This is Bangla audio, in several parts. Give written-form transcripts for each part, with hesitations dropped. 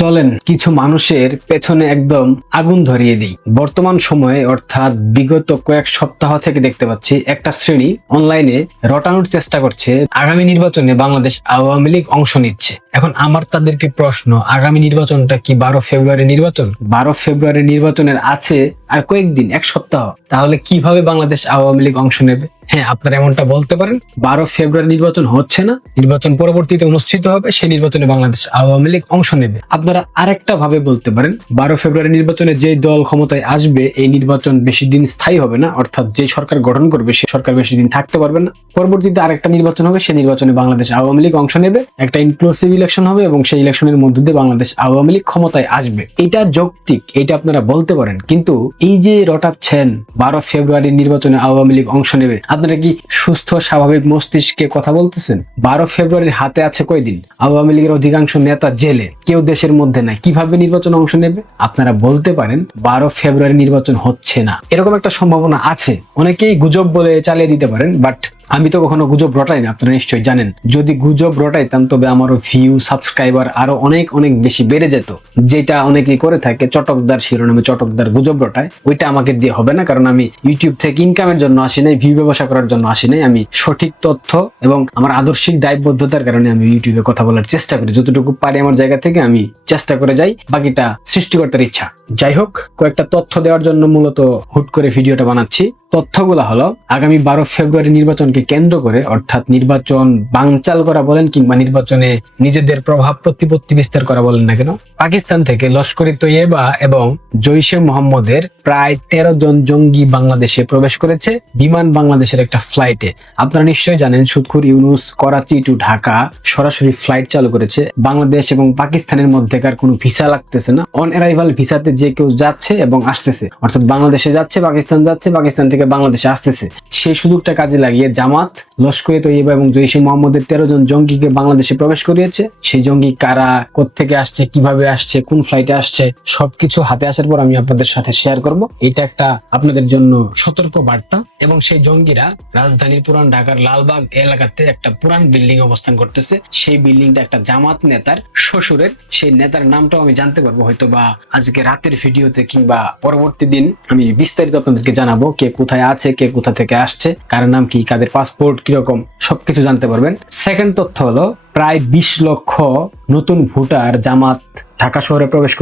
চলেন কিছু মানুষের পেছনে একদম আগুন ধরিয়ে দিই। বর্তমান সময়ে অর্থাৎ বিগত কয়েক সপ্তাহ থেকে দেখতে পাচ্ছি একটা শ্রেণী অনলাইনে রটানোর চেষ্টা করছে আগামী নির্বাচনে বাংলাদেশ আওয়ামী লীগ অংশ নিচ্ছে। এখন আমার তাদেরকে প্রশ্ন, আগামী নির্বাচনটা কি 12 ফেব্রুয়ারি নির্বাচন? 12 ফেব্রুয়ারি নির্বাচনের আছে আর কয়েকদিন, এক সপ্তাহ। তাহলে কিভাবে বাংলাদেশ আওয়ামী লীগ অংশ নেবে? হ্যাঁ, আপনারা এমনটা বলতে পারেন, 12 ফেব্রুয়ারি নির্বাচন হচ্ছে না, নির্বাচন পরবর্তীতে অনুষ্ঠিত হবে, সেই নির্বাচনে বাংলাদেশ আওয়ামী লীগ অংশ নেবে। আপনারা আরেকটা ভাবে বলতে পারেন, 12 ফেব্রুয়ারি নির্বাচনে যে দল ক্ষমতায় আসবে এই নির্বাচন বেশি দিন স্থায়ী হবে না, অর্থাৎ যে সরকার গঠন করবে সেই সরকার বেশি দিন থাকতে পারবে না। পরবর্তীতে আরেকটা নির্বাচন হবে, সেই নির্বাচনে বাংলাদেশ আওয়ামী লীগ অংশ নেবে, একটা ইনক্লুসিভ ইলেকশন হবে এবং সেই ইলেকশনের মধ্য দিয়ে বাংলাদেশ আওয়ামী লীগ ক্ষমতায় আসবে। এটা যৌক্তিক, এটা আপনারা বলতে পারেন, কিন্তু এই যে রটাচ্ছেন 12 ফেব্রুয়ারি নির্বাচনে আওয়ামী লীগ অংশ নেবে, আপনারা কি সুস্থ স্বাভাবিক মস্তিষ্কে কথা বলতেছেন? 12 ফেব্রুয়ারির হাতে আছে কয়দিন? আওয়ামী লীগের অধিকাংশ নেতা জেলে, কেউ দেশের মধ্যে নাই, কিভাবে নির্বাচন অংশ নেবে? আপনারা বলতে পারেন 12 ফেব্রুয়ারি নির্বাচন হচ্ছে না, এরকম একটা সম্ভাবনা আছে। অনেকেই গুজব বলে চালিয়ে দিতে পারেন, বাট আমি তো কখনো গুজব রটাই না, আপনারা নিশ্চয়ই জানেন। যদি গুজব রটাইতাম তবে আমারও ভিউ, সাবস্ক্রাইবার আরো অনেক অনেক বেশি বেড়ে যেত। যেটা অনেকেই করে থাকে, চটকদার শিরোনামে চটকদার গুজব রটায়, ওইটা আমাকে দিয়ে হবে না। কারণ আমি ইউটিউব থেকে ইনকামের জন্য আসি নাই, ভিউ ব্যবসা করার জন্য আসি নাই। আমি সঠিক তথ্য এবং আমার আদর্শিক দায়বদ্ধতার কারণে আমি ইউটিউবে কথা বলার চেষ্টা করি, যতটুকু পারি আমার জায়গা থেকে আমি চেষ্টা করে যাই, বাকিটা সৃষ্টিকর্তার ইচ্ছা। যাই হোক, কয়েকটা তথ্য দেওয়ার জন্য মূলত হুট করে ভিডিওটা বানাচ্ছি। তথ্যগুলো হলো, আগামী 12 ফেব্রুয়ারি নির্বাচনকে কেন্দ্র করে, অর্থাৎ নির্বাচন বানচাল করা বলেন কিংবা নির্বাচনে নিজেদের প্রভাব প্রতিপত্তি বিস্তার করা বলেন না কেন, পাকিস্তান থেকে লস্কর ই তৈয়বা এবং জৈশে মোহাম্মদের প্রায় 13 জন জঙ্গি বাংলাদেশে প্রবেশ করেছে বিমান বাংলাদেশের একটা ফ্লাইটে। আপনারা নিশ্চয়ই জানেন, সুৎখুর ইউনুস করাচি টু ঢাকা সরাসরি ফ্লাইট চালু করেছে। বাংলাদেশ এবং পাকিস্তানের মধ্যেকার কোনো ভিসা লাগতেছে না, অন অ্যারাইভাল ভিসাতে যে কেউ যাচ্ছে এবং আসতেছে, অর্থাৎ বাংলাদেশে যাচ্ছে, পাকিস্তান যাচ্ছে, পাকিস্তান থেকে বাংলাদেশে আসতেছে। সেই সুযোগটা কাজে লাগিয়ে জামাত লস্কর ই তৈয়বা এবং জৈশে মোহাম্মদের 13 জন জঙ্গিকে বাংলাদেশে প্রবেশ করিয়েছে। সেই জঙ্গি কারা, কোত্থেকে আসছে, কিভাবে আসছে, কোন ফ্লাইটে আসছে, সবকিছু হাতে আসার পর আমি আপনাদের সাথে শেয়ার করব। এটা একটা আপনাদের জন্য সতর্ক বার্তা। এবং সেই জঙ্গিরা রাজধানীর পুরান ঢাকার লালবাগ এলাকাতে একটা পুরান বিল্ডিং অবস্থান করতেছে। সেই বিল্ডিংটা একটা জামাত নেতার শ্বশুরের। সেই নেতার নামটাও আমি জানতে পারবো হয়তো বা আজকে রাতের ভিডিওতে, কিংবা পরবর্তী দিন আমি বিস্তারিত আপনাদেরকে জানাবো, কে কোথায় আছে, কে কোথা থেকে আসছে, কার নাম কি, কাদের পাসপোর্ট কিরকম, সবকিছু জানতে পারবেন। সেকেন্ড তথ্য হলো, প্রায় 20 লক্ষ নতুন ভোটার জামাত ঢাকা শহরে প্রবেশ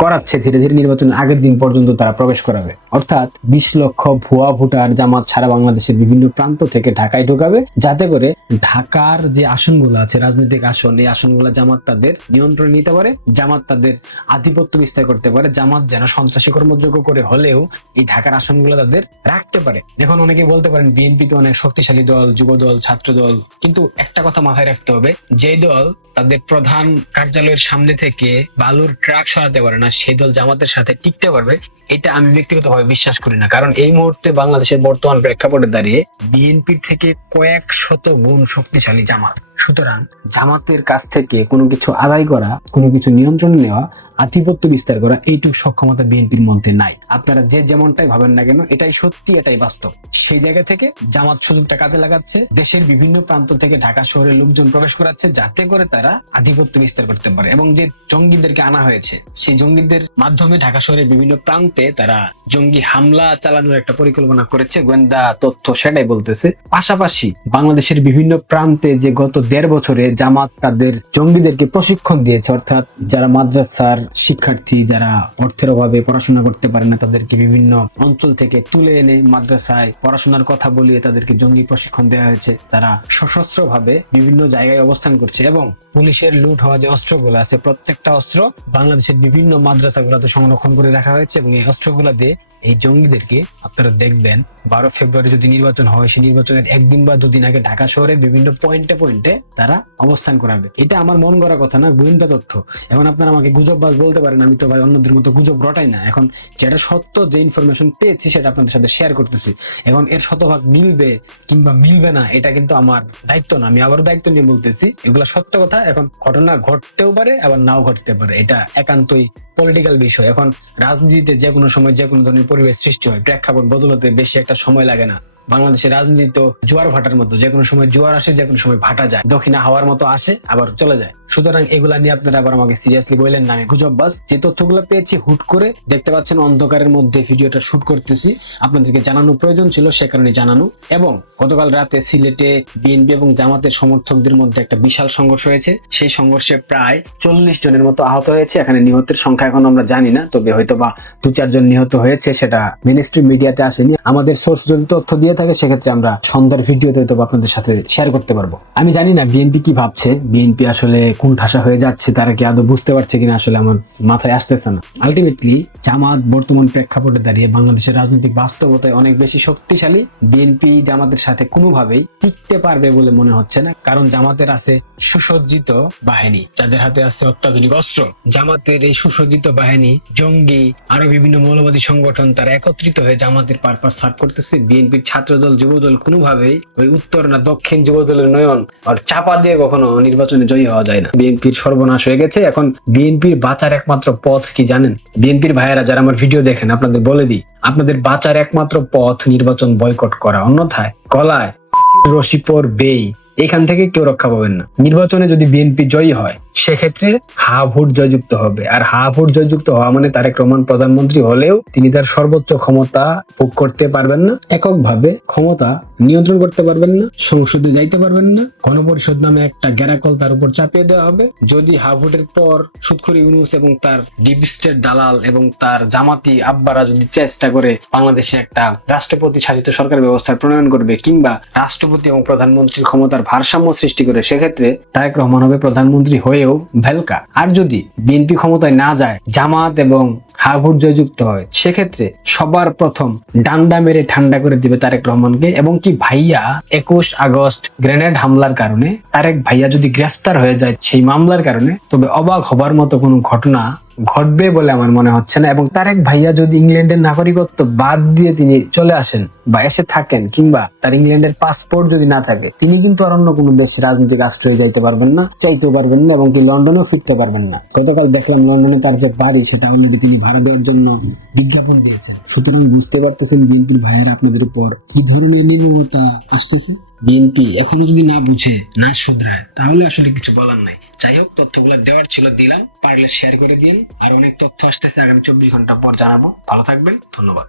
করাচ্ছে। ধীরে ধীরে নির্বাচনের আগের দিন পর্যন্ত তারা প্রবেশ করাবে, অর্থাৎ 20 লক্ষ ভুয়া ভোটার জামাত সারা বাংলাদেশের বিভিন্ন প্রান্ত থেকে ঢাকায় ঢোকাবে, যাতে করে ঢাকার যে আসনগুলো আছে, রাজনৈতিক আসন, এই আসনগুলো জামাত তাদের নিয়ন্ত্রণে নিতে পারে, জামাত তাদের আধিপত্য বিস্তার করতে পারে, জামাত যেন সন্ত্রাসী কর্মযোগ্য করে হলেও এই ঢাকার আসনগুলো তাদের রাখতে পারে। এখন অনেকে বলতে পারেন বিএনপি তো অনেক শক্তিশালী দল, যুব দল, ছাত্র দল, কিন্তু একটা কথা মাথায় রাখতে হবে, যে দল তাদের প্রধান কার্যালয়ের সামনে থেকে বালুর ট্রাক সরাতে পারে না, সেই দল জামাতের সাথে টিকতে পারবে, এটা আমি ব্যক্তিগতভাবে বিশ্বাস করি না। কারণ এই মুহূর্তে বাংলাদেশের বর্তমান প্রেক্ষাপটে দাঁড়িয়ে বিএনপির থেকে কয়েক শত গুণ শক্তিশালী জামাত। সুতরাং জামাতের কাছ থেকে কোনো কিছু আদায় করা, কোনো কিছু নিয়ন্ত্রণ নেওয়া, আধিপত্য বিস্তার করা, এইটুকু সক্ষমতা বিএনপির মধ্যে নাই। আপনারা যে যেমনটাই ভাবেন না কেন, এটাই সত্যি, এটাই বাস্তব। সেই জায়গা থেকে জামাত সুযোগটা কাজে লাগাচ্ছে, দেশের বিভিন্ন প্রান্ত থেকে ঢাকা শহরে লোকজন প্রবেশ করাচ্ছে, যাতে করে তারা আধিপত্য বিস্তার করতে পারে। এবং যে জঙ্গিদেরকে আনা হয়েছে, সেই জঙ্গিদের মাধ্যমে ঢাকা শহরের বিভিন্ন প্রান্তে তারা জঙ্গি হামলা চালানোর একটা পরিকল্পনা করেছে, গোয়েন্দা তথ্য সেটাই বলতেছে। পাশাপাশি বাংলাদেশের বিভিন্ন প্রান্তে যে গত 1.5 বছরে জামাত তাদের জঙ্গিদেরকে প্রশিক্ষণ দিয়েছে, অর্থাৎ যারা মাদ্রাসার শিক্ষার্থী, যারা অর্থের অভাবে পড়াশোনা করতে পারে না, তাদেরকে বিভিন্ন অঞ্চল থেকে তুলে এনে মাদ্রাসায় পড়াশোনার কথা বলিয়ে তাদেরকে জঙ্গি প্রশিক্ষণ দেওয়া হয়েছে। তারা সশস্ত্র ভাবে বিভিন্ন জায়গায় অবস্থান করছে এবং পুলিশের লুট হওয়া যে অস্ত্রগুলো আছে, প্রত্যেকটা অস্ত্র বাংলাদেশের বিভিন্ন মাদ্রাসাগুলোতে সংরক্ষণ করে রাখা হয়েছে। এবং এই অস্ত্রগুলো দিয়ে এই জঙ্গিদেরকে আপনারা দেখবেন 12 ফেব্রুয়ারি যদি নির্বাচন হয়, সেই নির্বাচনের একদিন বা দুদিন আগে ঢাকা শহরের বিভিন্ন পয়েন্টে পয়েন্টে তারা অবস্থান করাবে। এটা আমার মন গড়া কথা না, গোয়েন্দা তথ্য। এখন আপনারা আমাকে গুজববাজ বলতে পারেন, আমি তো ভাই অন্যদের মতো গুজব রটাই না। এখন যেটা সত্য, যে ইনফরমেশন পেয়েছি সেটা আপনাদের সাথে শেয়ার করতেছি। এখন এর শতভাগ মিলবে কিংবা মিলবে না, এটা কিন্তু আমার দায়িত্ব না। আমি আবারও দায়িত্ব নিয়ে বলতেছি, এগুলা সত্য কথা। এখন ঘটনা ঘটতেও পারে, আবার নাও ঘটতে পারে, এটা একান্তই পলিটিক্যাল বিষয়। এখন রাজনীতিতে যে কোনো সময় যে কোনো ধরনের পরিবেশ সৃষ্টি হয়, প্রেক্ষাপট বদলাতে বেশি একটা সময় লাগে না। বাংলাদেশের রাজনীতি তো জোয়ার ভাটার মতো, যে কোনো সময় জোয়ার আসে, যে কোনো সময় ভাটা যায়, দক্ষিণা হাওয়ার মতো আসে আবার চলে যায়। সুতরাং এগুলা নিয়ে আপনারা আবার আমাকে সিরিয়াসলি বললেন না আমি গুজববাজ। যে তথ্যগুলো পেয়েছি হুট করে, দেখতে পাচ্ছেন অন্ধকারের মধ্যে ভিডিওটা শুট করতেছি, আপনাদেরকে জানানো প্রয়োজন ছিল, সে কারণে জানানো। এবং গতকাল রাতে সিলেটে বিএনপি এবং জামাতের সমর্থকদের মধ্যে একটা বিশাল সংঘর্ষ হয়েছে। সেই সংঘর্ষে প্রায় 40 জনের মতো আহত হয়েছে। এখানে নিহতের সংখ্যা এখন আমরা জানি না, তবে হয়তো বা 2-4 জন নিহত হয়েছে, সেটা মেইনস্ট্রিম মিডিয়াতে আসেনি। আমাদের সোর্স যদি তথ্য দিয়ে থাকে সেক্ষেত্রে আমরা সন্ধ্যার ভিডিওতে হয়তো আপনাদের সাথে শেয়ার করতে পারবো। আমি জানি না বিএনপি কি ভাবছে, বিএনপি আসলে কোন ঠাসা হয়ে যাচ্ছে, তারা কি আদৌ বুঝতে পারছে কিনা আসলে আমার মাথায় আসতেছে না। আলটিমেটলি জামাত বর্তমান প্রেক্ষাপটে দাঁড়িয়ে বাংলাদেশের রাজনৈতিক বাস্তবতায় অনেক বেশি শক্তিশালী। বিএনপি জামাতের সাথে কোনোভাবেই টিকতে পারবে বলে মনে হচ্ছে না, কারণ জামাতের আছে সুসজ্জিত বাহিনী, যাদের হাতে আছে অত্যাধুনিক অস্ত্র। জামাতের এই সুসজ্জিত বাহিনী, জঙ্গি, আরো বিভিন্ন মৌলবাদী সংগঠন তারা একত্রিত হয়ে জামাতের পারপাস সার্ভ করতেছে। বিএনপির ছাত্রদল, যুবদল কোনোভাবেই ওই উত্তর না দক্ষিণ যুবদলের নয়ন আর চাপা দিয়ে কখনো নির্বাচনে জয়ী হওয়া যায় না। বিএনপির সর্বনাশ হয়ে গেছে। এখন বিএনপির বাঁচার একমাত্র পথ কি জানেন? বিএনপির ভাইয়েরা যারা আমার ভিডিও দেখেন, আপনাদের বলে দিই, আপনাদের বাঁচার একমাত্র পথ নির্বাচন বয়কট করা। অন্যথায় গলায় রশি পড়বেই, এখান থেকে কেউ রক্ষা পাবেন না। নির্বাচনে যদি বিএনপি জয়ী হয় সেক্ষেত্রে হা ভোট জয়যুক্ত হবে, আর হা ভোট জয়যুক্ত হওয়া মানে তারেক রহমান প্রধানমন্ত্রী হলেও তিনি তার সর্বোচ্চ ক্ষমতা ভোগ করতে পারবেন না, এককভাবে ক্ষমতা নিয়ন্ত্রণ করতে পারবেন না, সংসদে যাইতে পারবেন না, গণপরিষদ নামে একটা গ্যারাকল তার উপর চাপিয়ে দেওয়া হবে। যদি হা ভোটের পর সুৎখুরী ইউনূস এবং তার ডিপ স্টেট দালাল এবং তার জামাতি আব্বারা যদি চেষ্টা করে বাংলাদেশে একটা রাষ্ট্রপতি শাসিত সরকার ব্যবস্থার প্রণয়ন করবে, কিংবা রাষ্ট্রপতি এবং প্রধানমন্ত্রীর ক্ষমতার ভারসাম্য সৃষ্টি করে, সেক্ষেত্রে তারেক রহমান হবে প্রধানমন্ত্রী হয়েও ভেলকা। আর যদি বিএনপি ক্ষমতায় না যায়, জামাত এবং হা ভোট জয়যুক্ত হয়, সেক্ষেত্রে সবার প্রথম ডান্ডা মেরে ঠান্ডা করে দিবে তারেক রহমানকে। এবং কি ভাইয়া 21 আগস্ট গ্রেনেড হামলার কারণে তারেক ভাইয়া যদি গ্রেফতার হয়ে যায় সেই মামলার কারণে, তবে অবাক হবার মতো কোনো ঘটনা ঘটবে বলে আমার মনে হচ্ছে না। এবং তারেক ভাইয়া যদি ইংল্যান্ডের নাগরিকত্ব বাদ দিয়ে তিনি চলে আসেন বা এসে থাকেন, কিংবা তার ইংল্যান্ডের পাসপোর্ট যদি না থাকে, তিনি কিন্তু আর অন্য কোনো দেশের রাজনৈতিক আশ্রয়ে যাইতে পারবেন না, চাইতেও পারবেন না, এবং কি লন্ডনেও ফিরতে পারবেন না। গতকাল দেখলাম লন্ডনে তার যে বাড়ি সেটা অলরেডি তিনি ভাড়া দেওয়ার জন্য বিজ্ঞাপন দিয়েছেন। সুতরাং বুঝতে পারতেছেন বিএনপির ভাইয়েরা আপনাদের উপর কি ধরনের নির্মমতা আসতেছে। বিএনপি এখনো যদি না বুঝে, না শুধরায়, তাহলে আসলে কিছু বলার নাই। যাই হোক, তথ্যগুলো দেওয়ার ছিল দিলাম, পারলে শেয়ার করে দিন। আর অনেক তথ্য আসতেছে, আগামী 24 ঘন্টা পর জানাবো। ভালো থাকবেন, ধন্যবাদ।